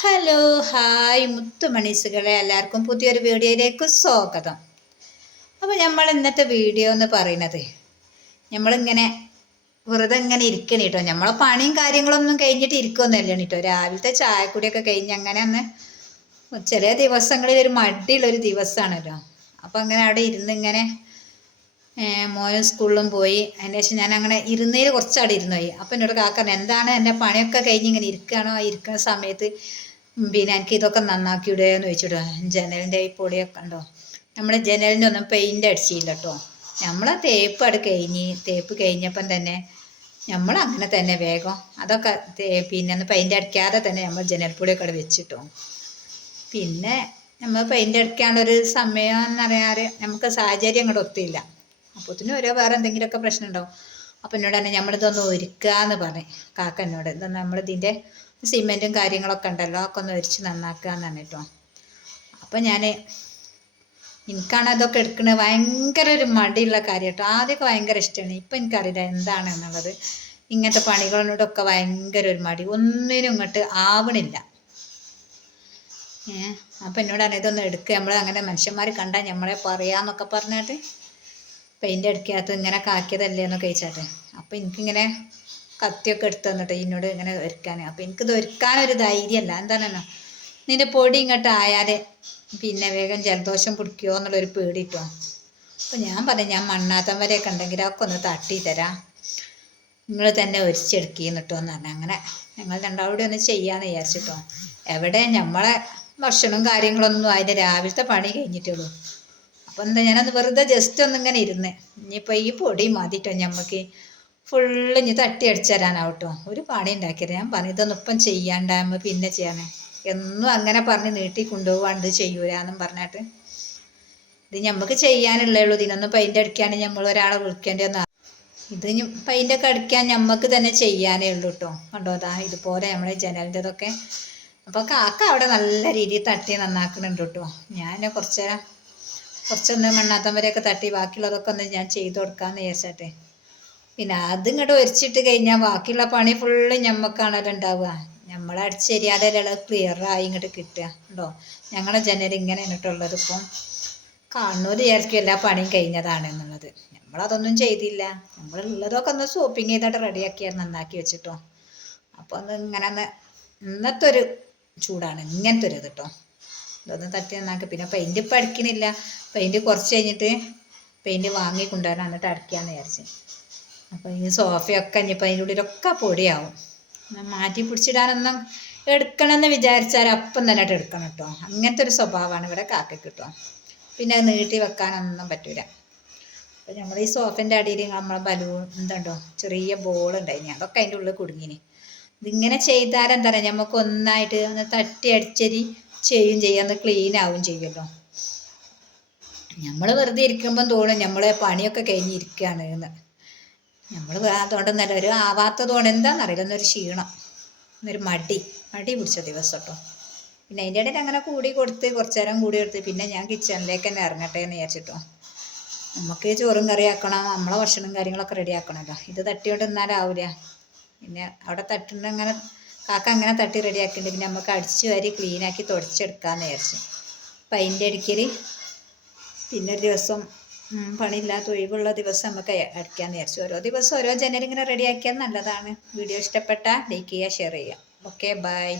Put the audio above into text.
Hello hi മുത്തുമണീസുകളെ എല്ലാവർക്കും പുതിയൊരു വീഡിയോയിലേക്ക് സ്വാഗതം. അപ്പോൾ നമ്മൾ ഇന്നത്തെ വീഡിയോ എന്ന് പറയുന്നത് നമ്മളിങ്ങനെ വെറുതെ ഇങ്ങനെ ഇരിക്കണം കേട്ടോ. നമ്മളെ പണിയും കാര്യങ്ങളൊന്നും കഴിഞ്ഞിട്ട് ഇരിക്കുമെന്നല്ല കേട്ടോ. രാവിലത്തെ ചായക്കുടിയൊക്കെ കഴിഞ്ഞ് അങ്ങനെ അന്ന് ചില ദിവസങ്ങളിൽ ഒരു മടിയുള്ളൊരു ദിവസമാണല്ലോ. അപ്പോൾ അങ്ങനെ അവിടെ ഇരുന്ന് ഇങ്ങനെ മോനും സ്കൂളിലും പോയി. അതിന് ശേഷം ഞാൻ അങ്ങനെ ഇരുന്നതിൽ കുറച്ച് അവിടെ ഇരുന്നു പോയി അപ്പം എന്നോട് കാക്കറിന് എന്താണ് എന്റെ പണിയൊക്കെ കഴിഞ്ഞ് ഇങ്ങനെ ഇരിക്കുകയാണോ ഇരിക്കുന്ന സമയത്ത് പിന്നെ എനിക്ക് ഇതൊക്കെ നന്നാക്കിയിടുക എന്ന് ചോദിച്ചിടുക ജനലിന്റെ ഈ പൊടിയൊക്കെ ഉണ്ടോ നമ്മൾ ജനലിന്റെ ഒന്നും പെയിന്റ് അടിച്ചില്ല കേട്ടോ. നമ്മളെ തേപ്പ് അവിടെ കഴിഞ്ഞ് തേപ്പ് കഴിഞ്ഞപ്പം തന്നെ നമ്മൾ അങ്ങനെ തന്നെ വേഗം അതൊക്കെ പിന്നെ ഒന്ന് പെയിന്റ് അടിക്കാതെ തന്നെ നമ്മൾ ജനൽ ജനൽപ്പൊടിയൊക്കെ അവിടെ വെച്ചിട്ടോ പിന്നെ നമ്മൾ പെയിന്റ് അടിക്കാനുള്ളൊരു സമയം എന്ന് പറയാറ് നമുക്ക് സാഹചര്യം അങ്ങോട്ട് ഒത്തില്ല. അപ്പോഴത്തേനും ഓരോ വേറെ എന്തെങ്കിലുമൊക്കെ പ്രശ്നം ഉണ്ടാവും. അപ്പം എന്നോട് തന്നെ നമ്മളിതൊന്ന് ഒരുക്കുക എന്ന് പറഞ്ഞു. കാക്ക എന്നോട് ഇത് നമ്മളിതിന്റെ സിമെന്റും കാര്യങ്ങളൊക്കെ ഉണ്ടല്ലോ ഒക്കെ ഒന്ന് ഒരിച്ച് നന്നാക്കുക എന്ന് പറഞ്ഞിട്ടോ. അപ്പം ഞാൻ എനിക്കാണ് അതൊക്കെ എടുക്കുന്നത് ഭയങ്കര ഒരു മടിയുള്ള കാര്യം കേട്ടോ ആദ്യമൊക്കെ ഭയങ്കര ഇഷ്ടമാണ് ഇപ്പം എനിക്കറിയില്ല എന്താണ് എന്നുള്ളത്. ഇങ്ങനത്തെ പണികളോടൊക്കെ ഭയങ്കര ഒരു മടി. ഒന്നിനും ഇങ്ങോട്ട് ആവണില്ല. ഏഹ്? അപ്പം എന്നോടാണ് ഇതൊന്ന് എടുക്കുക നമ്മൾ അങ്ങനെ മനുഷ്യന്മാർ കണ്ടാൽ നമ്മളെ പറയാന്നൊക്കെ പറഞ്ഞിട്ട് പെയിന്റ് അടിക്കാത്ത ഇങ്ങനെ കാക്കിയതല്ലേ എന്നൊക്കെ ചോദിച്ചാട്ടെ. അപ്പം എനിക്കിങ്ങനെ കത്തിയൊക്കെ എടുത്ത് തന്നിട്ട് എന്നോട് ഇങ്ങനെ ഒരുക്കാൻ അപ്പം എനിക്കിത് ഒരുക്കാനൊരു ധൈര്യമല്ല. എന്താണെന്നോ? നിന്റെ പൊടി ഇങ്ങോട്ട് ആയാൽ പിന്നെ വേഗം ജലദോഷം പിടിക്കുമോ എന്നുള്ളൊരു പേടി കിട്ടോ അപ്പം ഞാൻ പറഞ്ഞു ഞാൻ മണ്ണാത്തം വരെയൊക്കെ ഉണ്ടെങ്കിൽ അതൊക്കെ ഒന്ന് തട്ടി തരാം. നിങ്ങൾ തന്നെ ഒരിച്ചെടുക്കിന്നിട്ടോ എന്ന് പറഞ്ഞു. അങ്ങനെ ഞങ്ങൾ രണ്ടാവിടെ ഒന്ന് ചെയ്യാമെന്ന് വിചാരിച്ചിട്ടോ. എവിടെ നമ്മളെ ഭക്ഷണവും കാര്യങ്ങളൊന്നും അതിന്റെ രാവിലത്തെ പണി കഴിഞ്ഞിട്ടുള്ളൂ അപ്പം എന്താ ഞാനത് വെറുതെ ജസ്റ്റ് ഒന്നിങ്ങനെ ഇരുന്ന് ഇനിയിപ്പോൾ ഈ പൊടി മതിട്ടോ ഞമ്മക്ക്. ഫുള്ള് ഇനി തട്ടി അടിച്ചു തരാനാവട്ടോ. ഒരു പണി ഉണ്ടാക്കിയത്. ഞാൻ പറഞ്ഞു ഇതൊന്നും ഇപ്പം ചെയ്യാണ്ടാകുമ്പോൾ പിന്നെ ചെയ്യാനേ എന്നും അങ്ങനെ പറഞ്ഞ് നീട്ടി കൊണ്ടുപോകാണ്ട് ചെയ്യൂലെന്നും പറഞ്ഞിട്ട്. ഇത് നമുക്ക് ചെയ്യാനുള്ളേ ഉള്ളൂ. ഇതിനൊന്നും പെയിന്റ് അടിക്കാനും നമ്മൾ ഒരാളെ വിളിക്കേണ്ടി ഒന്നും ഇത് പെയിന്റൊക്കെ അടിക്കാൻ നമുക്ക് തന്നെ ചെയ്യാനേ ഉള്ളൂ കേട്ടോ കണ്ടോ അതാ ഇതുപോലെ നമ്മുടെ ജനലിന്റെതൊക്കെ. അപ്പോൾ കാക്ക അവിടെ നല്ല രീതിയിൽ തട്ടി നന്നാക്കുന്നുണ്ട് കേട്ടോ ഞാൻ കുറച്ച് നേരം കുറച്ചൊന്ന് മണ്ണാത്തം വരെയൊക്കെ തട്ടി ബാക്കിയുള്ളതൊക്കെ ഒന്ന് ഞാൻ ചെയ്ത് കൊടുക്കാമെന്ന് വിചാരിച്ചട്ടെ. പിന്നെ അത് ഇങ്ങോട്ട് ഒരിച്ചിട്ട് കഴിഞ്ഞാൽ ബാക്കിയുള്ള പണി ഫുള്ള് ഞമ്മക്കാണല്ലോ ഉണ്ടാവുക നമ്മൾ അടിച്ചെരിയാതെ ക്ലിയറായി ഇങ്ങോട്ട് കിട്ടുക. ഉണ്ടോ? ഞങ്ങളുടെ ജനൽ ഇങ്ങനെ കേട്ടുള്ളത് ഇപ്പം കാണുന്നവർ വിചാരിക്കും എല്ലാ പണിയും കഴിഞ്ഞതാണ് എന്നുള്ളത്. നമ്മളതൊന്നും ചെയ്തില്ല. നമ്മളുള്ളതൊക്കെ ഒന്ന് സോപ്പിങ് ചെയ്തിട്ട് റെഡിയാക്കിയാൽ നന്നാക്കി വെച്ചിട്ടോ. അപ്പോൾ ഒന്ന് ഇങ്ങനെ ഒന്ന് ഇന്നത്തെ ഒരു ചൂടാണ്. ഇങ്ങനത്തെ ഒരു ഇത് കേട്ടോ ഇതൊന്നും തട്ടി നന്നാക്കി. പിന്നെ പെയിന്റ് ഇപ്പം അടിക്കണില്ല. പെയിന്റ് കുറച്ച് കഴിഞ്ഞിട്ട് പെയിന്റ് വാങ്ങി കൊണ്ടുവരാൻ എന്നിട്ട് അടിക്കാമെന്ന് വിചാരിച്ചു. അപ്പോൾ ഈ സോഫയൊക്കെ ഇനിയിപ്പോൾ അതിന്റെ ഉള്ളിലൊക്കെ പൊടിയാവും. മാറ്റി പിടിച്ചിടാനൊന്നും എടുക്കണമെന്ന് വിചാരിച്ചാൽ അപ്പം തന്നെ എടുക്കണം കേട്ടോ അങ്ങനത്തെ ഒരു സ്വഭാവമാണ് ഇവിടെ കാക്കയ്ക്ക് കിട്ടുക പിന്നെ നീട്ടി വെക്കാനൊന്നും പറ്റൂല. അപ്പോൾ നമ്മൾ ഈ സോഫന്റെ അടിയിൽ നമ്മളെ ബലൂൺ എന്തുണ്ടോ ചെറിയ ബോൾ ഉണ്ടായിനി. അതൊക്കെ അതിന്റെ ഉള്ളിൽ കുടുങ്ങിനി. ഇതിങ്ങനെ ചെയ്താൽ എന്താ പറയുക നമുക്ക് ഒന്നായിട്ട് ഒന്ന് തട്ടി അടിച്ചരി ചെയ്യും ചെയ്യാന്ന് ക്ലീൻ ആവും ചെയ്യുമല്ലോ. നമ്മൾ വെറുതെ ഇരിക്കുമ്പം തോന്നും നമ്മളെ പണിയൊക്കെ കഴിഞ്ഞിരിക്കുകയാണ് എന്ന്. നമ്മൾ അതുകൊണ്ടൊന്നല്ല ഒരു ആവാത്തതുകൊണ്ട് എന്താണെന്നറിയില്ല എന്നൊരു ക്ഷീണം എന്നൊരു മടി മടി പിടിച്ച ദിവസം കേട്ടോ പിന്നെ അതിന്റെ ഇടയിൽ അങ്ങനെ കൂടി കൊടുത്ത് കുറച്ച് നേരം കൂടി കൊടുത്ത് പിന്നെ ഞാൻ കിച്ചണിലേക്ക് തന്നെ ഇറങ്ങട്ടെ എന്ന് വിചാരിച്ചിട്ടോ. നമുക്ക് ചോറും കറി ആക്കണം നമ്മളെ ഭക്ഷണം കാര്യങ്ങളൊക്കെ റെഡി ആക്കണമല്ലോ ഇത് തട്ടിയോണ്ട് എന്നാലാവില്ല പിന്നെ അവിടെ തട്ടുന്ന അങ്ങനെ കാക്ക അങ്ങനെ തട്ടി റെഡി റെഡിയാക്കിയിട്ട് പിന്നെ നമുക്ക് അടിച്ച് വാരി ക്ലീനാക്കി തുടച്ചെടുക്കാമെന്ന് വിചാരിച്ചു. അപ്പം അതിന്റെ ഇടയ്ക്കിൽ പിന്നെ ഒരു ദിവസം പണിയില്ലാത്ത ഒഴിവുള്ള ദിവസം നമുക്ക് അടിക്കാമെന്ന് വിചാരിച്ചു. ഓരോ ദിവസം ഓരോ ജനലിങ്ങനെ റെഡിയാക്കിയാൽ നല്ലതാണ്. വീഡിയോ ഇഷ്ടപ്പെട്ടാൽ ലൈക്ക് ചെയ്യുക ഷെയർ ചെയ്യുക. Okay bye